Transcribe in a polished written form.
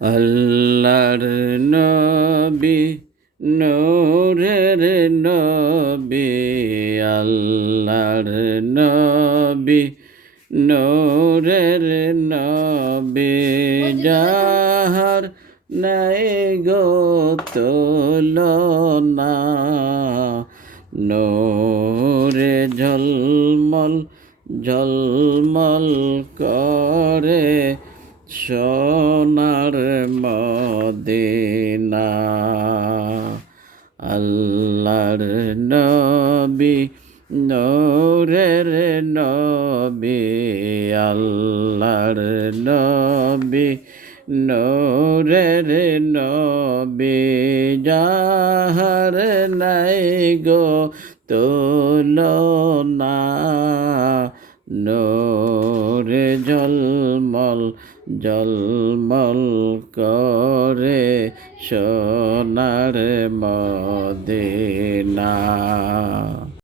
আল্লাহর নবী নূরের নবী আল্লাহর নবী নূরের নবী যাহার নাই গো তুলনা নূরে ঝলমল ঝলমল করে সোনার মদিনা আল্লাহর নবী নূরের নবী আল্লাহর নবী নূরের নবী যাহার নাই গো তুলনা নূরে ঝলমল ঝলমল করে সোনার মদিনা।